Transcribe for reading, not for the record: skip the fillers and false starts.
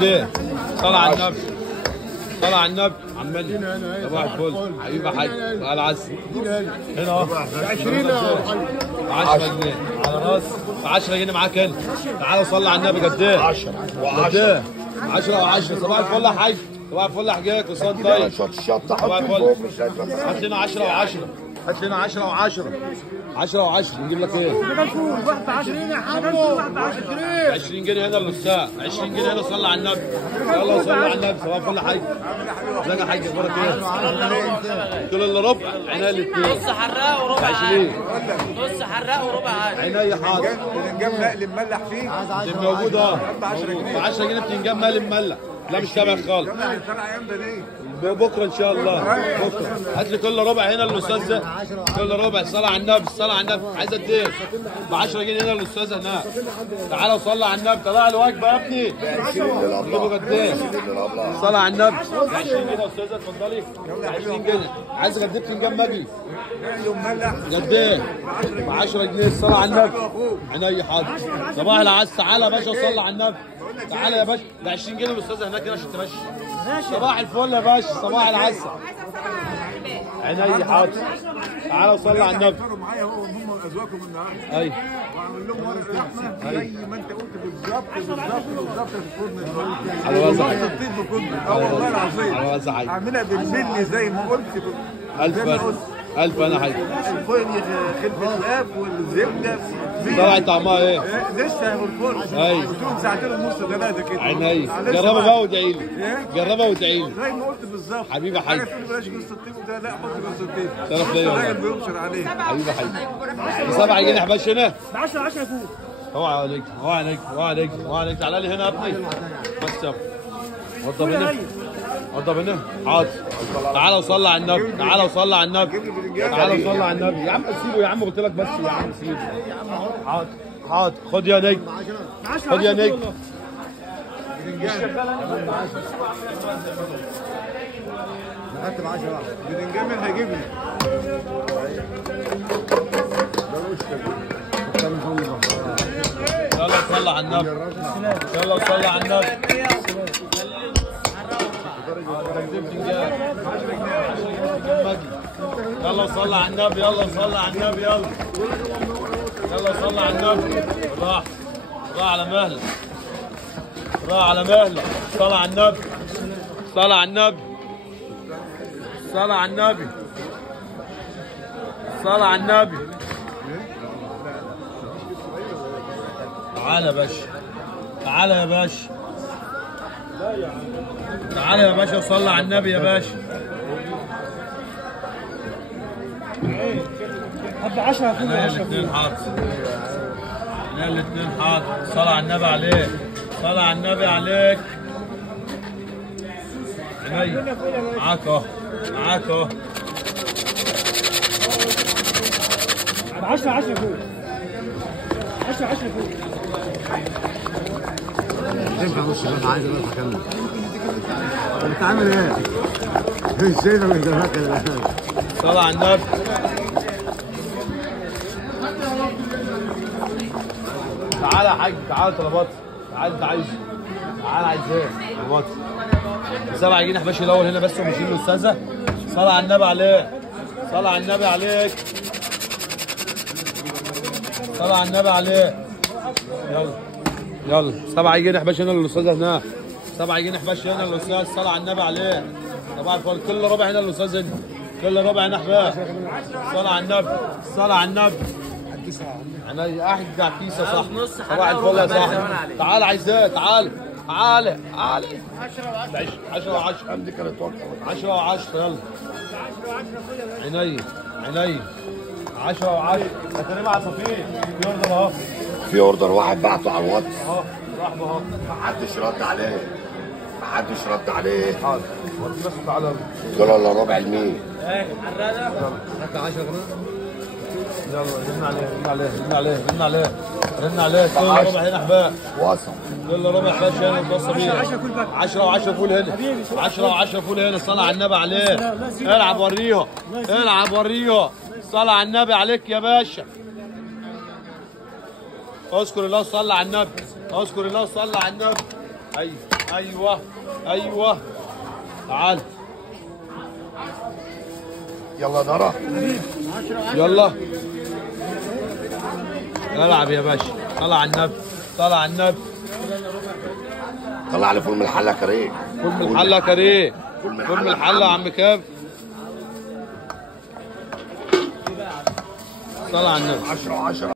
قد صلى على النبي، صلى على النبي. عمال صباح الفل حبيبي يا حاج. تعالى عسل هنا اهو 20 يا حاج. 10 جنيه على راس 10 جنيه معاك هنا. تعالى صلي على النبي. قد ايه؟ 10 10 10 و10. صباح الفل يا حاج. صباح الفل يا حاج. كل سنه طيب. شويه الشطه صباح حط الفل. فوق مش هيبقى هات لنا 10 و10. هات لنا 10 و10. 10 و10 نجيب لك ايه؟ 21 يا حاج. 21 20 جنيه هنا للساعة. 20 جنيه هنا. صلي على النبي. يلا صلي على النبي. صباح الفل يا حاج. ازيك يا حاج؟ اخبارك ايه؟ كيلو الا ربع. عينيا الاثنين. نص حراق وربع 20. نص حراق وربع عادي. عينيا حاضر. بتنجم مقلي مملح فيه دي موجود اه. ب 10 جنيه بتنجان مالي مملح. لا مش تابع خالص. طلع ايام ده ليه؟ بكره ان شاء الله. بكره هات لي كل ربع هنا الاستاذ ده. كل ربع. صلاه على النبي. الصلاه على النبي. عايز قد ايه؟ ب 10 جنيه هنا الاستاذ هناك. تعالى وصلي على النبي. طلع لي وجبه يا ابني. 20 جيبوا قد ايه؟ صلاه على النبي. 20 جنيه يا استاذه اتفضلي. 20 جنيه. عايز قد ايه بتنجان مجلي؟ قد ايه؟ ب 10 جنيه. الصلاه على النبي. عينيا حاضر. صباح العسل. تعالى يا باشا وصلي على النبي. تعالى يا باشا. ب 20 جنيه الاستاذ هناك هنا عشان تمشي. صباح الفل يا باشا. صباح العسل. عينيا حاضر. تعالى وصلي على النبي. معايا هو هم ازواجهم النهارده. ايوه. واعمل لهم ورق لحمه زي ما انت قلت بالظبط بالظبط في الفرن. على وزعك. الطيب بكله. والله العظيم. على وزعك. اعملها بالملي زي ما قلت. ألف ألف أنا حاج. الفرن خلف الاب والزبده طلع طعمها ايه؟ لسه في الفرن. ايوه. بتقوم ساعتين ونص ثلاثه كده. عينيا. جربها بقى وادعي لي. جربها وادعي لي. زي ما قلت بالظبط. حبيبي يا حاج. تقول بلاش نص الطيب وده لا حط نص الطيب. شرف ليا والله. الراجل بينشر عليه. حبيبي يا حاج. 7 جنيه حباش هنا. ب 10 10 فوق. اوعى عليك اوعى عليك اوعى عليك اوعى عليك. تعالى لي هنا يا ابني. بس يا وضب هنا. وضب هنا. حاضر. تعالى وصلي على النبي. تعالى وصلي على النبي. تعالى وصلي على النبي. يا عم سيبه يا عم. قلت لك بس يا عم سيبه. حاضر حاضر. خد يا نجم. خد يا نجم. خدت ب 10 بتنجان مين هيجيب لي؟ يلا صلي على النبي. يلا صلي على النبي. يلا صلي على النبي. يلا صلي على النبي. يلا يلا صلي على النبي. راح على مهلك. راح على مهلك. صلي على النبي. صلي على النبي. صلي على النبي. صلي على النبي. تعالى يا باشا. تعالى يا باشا. تعالى يا باشا وصلي على النبي يا باشا. ب 10 فوق. انا الاثنين حاضر. انا الاثنين حاضر. صلي على النبي عليك. صلي على النبي عليك. عينيا معاك اهو. معاك اهو. ب 10 10 فوق. 10 10 فوق. ينفع نص بقى عايز اروح اكمل. انت عامل ايه؟ ازاي ده من زمان كده؟ صلي على النبي. تعالى يا حاج. تعالى طلبات. تعالى انت عايز. تعالى عايز ايه؟ طلبات. 7 جنيه حباشي الاول هنا بس ومشيل الاستاذه. صلي على النبي عليك. صلي على النبي عليك. صلي على النبي عليك. يلا يلا. 7 جنيه حباشي هنا للاستاذه هناك. 7 جنيه حباشي هنا للاستاذ. صلي على النبي عليك. صباح الفل. كل ربع هنا للاستاذ هنا. كل ربع هنا حباش. صلي على النبي. صلي على النبي. انا احجع كيسه صح. صباح الفل يا صاحبي. تعال عايز ايه؟ تعال تعال تعال. 10 و10. عندي كانت واقفه 10 و10. يلا. عينيا عينيا. 10 و10. كريم عصافير. في اوردر اهو. في اوردر واحد بعته على الواتس اهو. صاحبه اهو. محدش رد عليه. محدش رد عليه. حاضر. بس تعالى. دول الا ربع المية. هات 10 كمان. يلا رن عليه رن عليه رن عليه رن عليه رن عليه. كل ربع هنا حباش. وصل. كل ربع حباش هنا وتوصى بيه. 10 و10 فول هنا. 10 و10 فول هنا. صلى على النبي عليه. العب وريها. العب وريها. صلى على النبي عليك يا باشا. اذكر الله وصلى على النبي. اذكر الله وصلى على النبي. ايوه. ايوه ايوه تعال يلا دارة. يلا العب يا باشا. طلع على النبي طلع على النبي. طلع لي فول من الحله كريم. فول من الحله يا كريم. فول من الحله يا عم كام. طلع على النبي. 10 10